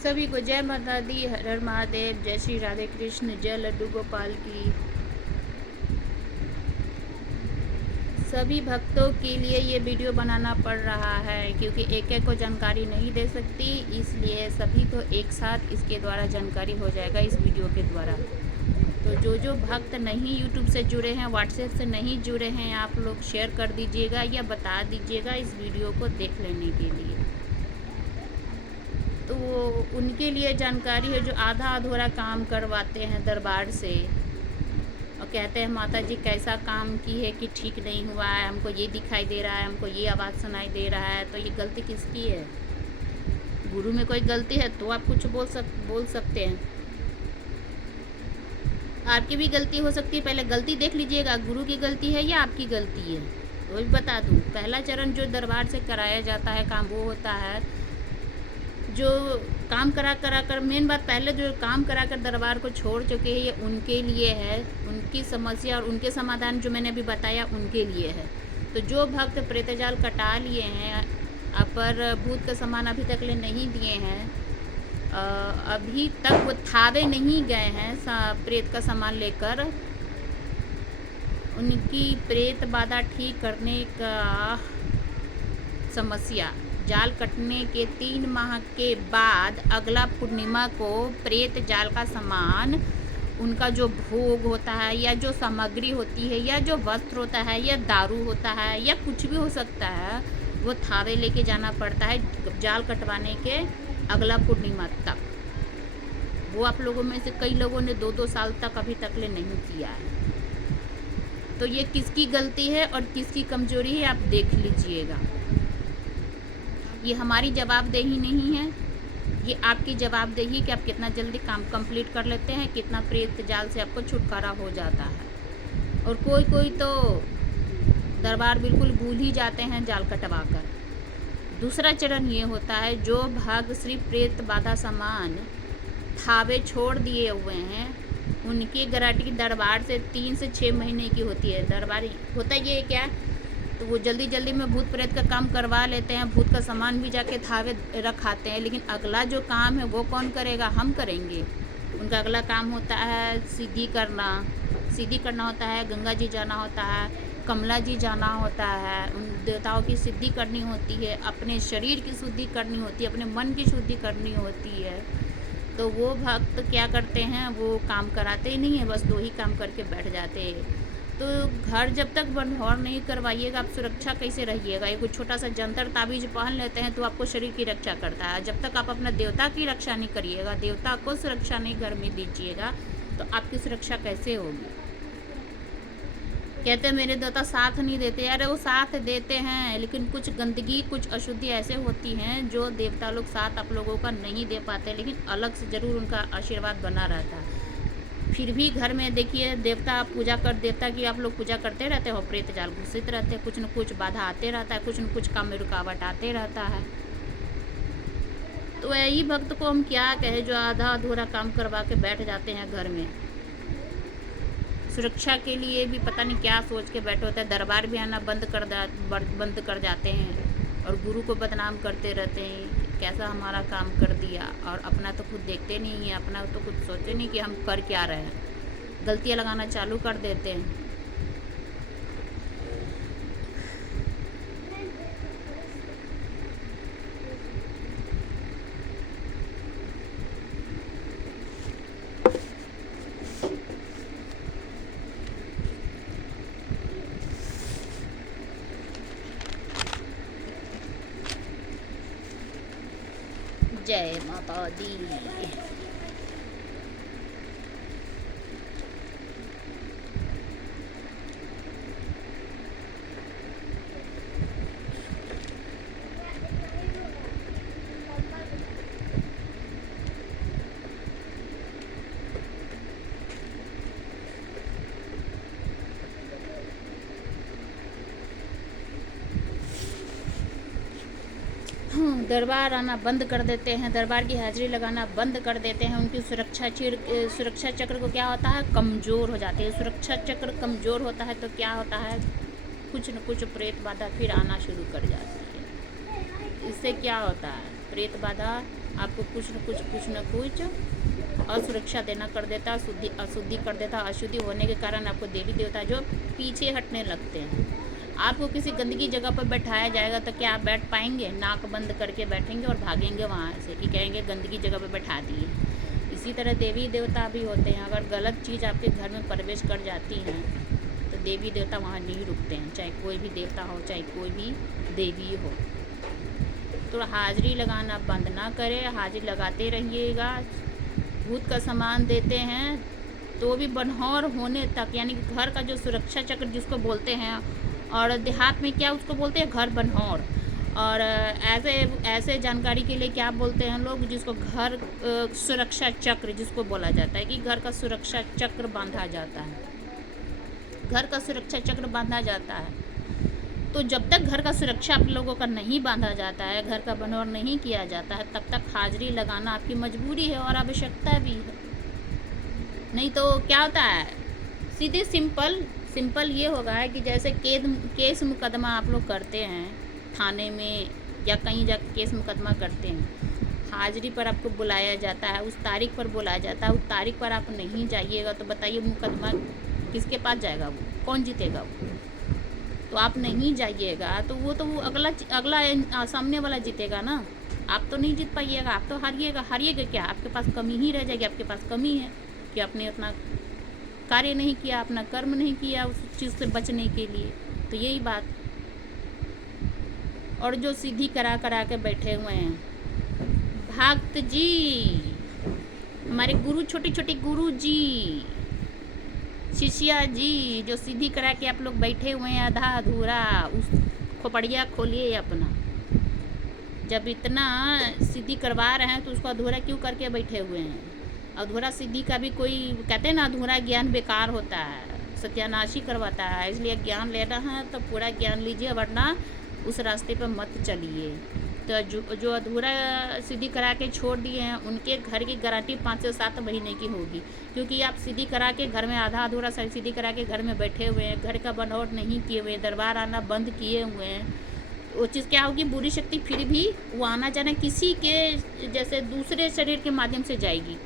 सभी को जय माता दी, हर हर महादेव, जय श्री राधे कृष्ण, जय लड्डू गोपाल की। सभी भक्तों के लिए ये वीडियो बनाना पड़ रहा है क्योंकि एक एक को जानकारी नहीं दे सकती, इसलिए सभी को एक साथ इसके द्वारा जानकारी हो जाएगा इस वीडियो के द्वारा। तो जो भक्त नहीं यूट्यूब से जुड़े हैं, व्हाट्सएप से नहीं जुड़े हैं, आप लोग शेयर कर दीजिएगा या बता दीजिएगा इस वीडियो को देख लेने के लिए। तो उनके लिए जानकारी है जो आधा अधूरा काम करवाते हैं दरबार से और कहते हैं माता जी कैसा काम की है कि ठीक नहीं हुआ है, हमको ये दिखाई दे रहा है, हमको ये आवाज़ सुनाई दे रहा है। तो ये गलती किसकी है? गुरु में कोई गलती है तो आप कुछ बोल सकते हैं। आपकी भी गलती हो सकती है, पहले गलती देख लीजिएगा, गुरु की गलती है या आपकी गलती है। वो भी बता दूँ, पहला चरण जो दरबार से कराया जाता है काम, वो होता है जो काम करा कर मेन बात, पहले जो काम करा कर दरबार को छोड़ चुके हैं ये उनके लिए है, उनकी समस्या और उनके समाधान जो मैंने अभी बताया उनके लिए है। तो जो भक्त प्रेतजाल कटा लिए हैं पर भूत का सामान अभी तक ले नहीं दिए हैं, अभी तक वो थावे नहीं गए हैं प्रेत का सामान लेकर, उनकी प्रेत बाधा ठीक करने का समस्या, जाल कटने के 3 माह के बाद अगला पूर्णिमा को प्रेत जाल का सामान, उनका जो भोग होता है या जो सामग्री होती है या जो वस्त्र होता है या दारू होता है या कुछ भी हो सकता है, वो थावे लेके जाना पड़ता है जाल कटवाने के अगला पूर्णिमा तक। वो आप लोगों में से कई लोगों ने 2-2 साल तक अभी तक ले नहीं किया है। तो ये किसकी गलती है और किसकी कमजोरी है आप देख लीजिएगा। ये हमारी जवाबदेही नहीं है, ये आपकी जवाबदेही कि आप कितना जल्दी काम कंप्लीट कर लेते हैं, कितना प्रेत जाल से आपको छुटकारा हो जाता है। और कोई तो दरबार बिल्कुल भूल ही जाते हैं जाल कटवा कर। दूसरा चरण ये होता है जो भाग श्री प्रेत बाधा सामान थावे छोड़ दिए हुए हैं, उनकी गारंटी दरबार से 3 से 6 महीने की होती है। दरबार होता ये क्या, तो वो जल्दी में भूत प्रेत का काम करवा लेते हैं, भूत का सामान भी जाके थावे रखाते हैं, लेकिन अगला जो काम है वो कौन करेगा? हम करेंगे। उनका अगला काम होता है सीधी करना होता है, गंगा जी जाना होता है, कमला जी जाना होता है, उन देवताओं की सिद्धि करनी होती है, अपने शरीर की शुद्धि करनी होती है, अपने मन की शुद्धि करनी होती है। तो वो भक्त क्या करते हैं, वो काम कराते ही नहीं है, बस 2 ही काम करके बैठ जाते हैं। तो घर जब तक बंधौर नहीं करवाइएगा आप सुरक्षा कैसे रहिएगा? एक छोटा सा जंतर ताबीज पहन लेते हैं तो आपको शरीर की रक्षा करता है। जब तक आप अपना देवता की रक्षा नहीं करिएगा, देवता को सुरक्षा नहीं घर में दीजिएगा, तो आपकी सुरक्षा कैसे होगी? कहते हैं मेरे देवता साथ नहीं देते, अरे वो साथ देते हैं, लेकिन कुछ गंदगी, कुछ अशुद्धि ऐसे होती हैं जो देवता लोग साथ आप लोगों का नहीं दे पाते, लेकिन अलग से ज़रूर उनका आशीर्वाद बना रहता है। फिर भी घर में देखिए देवता की आप लोग पूजा करते रहते हो, प्रेत जाल घुसित रहते हैं, कुछ न कुछ बाधा आते रहता है, कुछ न कुछ काम में रुकावट आते रहता है। तो यही भक्त को हम क्या कहें जो आधा अधूरा काम करवा के बैठ जाते हैं घर में। सुरक्षा के लिए भी पता नहीं क्या सोच के बैठे होते हैं, दरबार भी आना बंद कर जाते हैं और गुरु को बदनाम करते रहते हैं कैसा हमारा काम कर दिया, और अपना तो खुद देखते नहीं है, अपना तो कुछ सोचे नहीं कि हम कर क्या रहे हैं, गलतियाँ लगाना चालू कर देते हैं। जय माता दी। दरबार आना बंद कर देते हैं, दरबार की हाजिरी लगाना बंद कर देते हैं, उनकी सुरक्षा चक्र को क्या होता है, कमज़ोर हो जाती है। सुरक्षा चक्र कमज़ोर होता है तो क्या होता है, कुछ न कुछ प्रेत बाधा फिर आना शुरू कर जाती है। इससे क्या होता है, प्रेत बाधा आपको कुछ न कुछ असुरक्षा देना कर देता, अशुद्धि कर देता। अशुद्धि होने के कारण आपको देवी देवता जो पीछे हटने लगते हैं। आपको किसी गंदगी जगह पर बैठाया जाएगा तो क्या आप बैठ पाएंगे? नाक बंद करके बैठेंगे और भागेंगे वहाँ से कि कहेंगे गंदगी जगह पर बैठा दिए। इसी तरह देवी देवता भी होते हैं। अगर गलत चीज़ आपके घर में प्रवेश कर जाती हैं तो देवी देवता वहाँ नहीं रुकते हैं, चाहे कोई भी देवता हो, चाहे कोई भी देवी हो। तो हाजिरी लगाना बंद ना करें, हाजिरी लगाते रहिएगा। भूत का सामान देते हैं तो भी बनहौर होने तक, यानी कि घर का जो सुरक्षा चक्र जिसको बोलते हैं, और देहात में क्या उसको बोलते हैं? घर बनहौर। और ऐसे जानकारी के लिए क्या बोलते हैं लोग, जिसको घर सुरक्षा चक्र जिसको बोला जाता है, कि घर का सुरक्षा चक्र बांधा जाता है। घर का सुरक्षा चक्र बांधा जाता है। तो जब तक घर का सुरक्षा आप लोगों का नहीं बांधा जाता है, घर का बनौर नहीं किया जाता है, तब तक हाजिरी लगाना आपकी मजबूरी है और आवश्यकता भी है। नहीं तो क्या होता है, सीधे सिंपल ये होगा है कि जैसे केस मुकदमा आप लोग करते हैं थाने में या कहीं जाकर केस मुकदमा करते हैं, हाजिरी पर आपको बुलाया जाता है, उस तारीख पर बुलाया जाता है, उस तारीख पर आप नहीं जाइएगा तो बताइए मुकदमा किसके पास जाएगा? वो कौन जीतेगा? वो तो आप नहीं जाइएगा तो वो अगला सामने वाला जीतेगा ना। आप तो नहीं जीत पाइएगा, आप तो हारिएगा क्या? आपके पास कमी ही रह जाएगी। आपके पास कमी है कि आपने अपना कार्य नहीं किया, अपना कर्म नहीं किया उस चीज़ से बचने के लिए। तो यही बात। और जो सीधी करा के बैठे हुए हैं भक्त जी, हमारे गुरु, छोटे गुरु जी, शिष्या जी, जो सीधी करा के आप लोग बैठे हुए हैं आधा अधूरा, उस खोपड़िया खोलिए अपना। जब इतना सीधी करवा रहे हैं तो उसको अधूरा क्यों करके बैठे हुए हैं? अधूरा सीधी का भी कोई, कहते हैं ना, अधूरा ज्ञान बेकार होता है, सत्यानाशी करवाता है। इसलिए ज्ञान लेना है तो पूरा ज्ञान लीजिए, वरना उस रास्ते पर मत चलिए। तो जो अधूरा सीधी करा के छोड़ दिए हैं उनके घर की गारंटी 5 से 7 महीने की होगी, क्योंकि आप सीधी करा के घर में आधा अधूरा सीधी करा के घर में बैठे हुए हैं, घर का बनौट नहीं किए हुए, दरबार आना बंद किए हुए हैं। वो चीज़ क्या होगी, बुरी शक्ति फिर भी वो आना जाना किसी के जैसे दूसरे शरीर के माध्यम से जाएगी।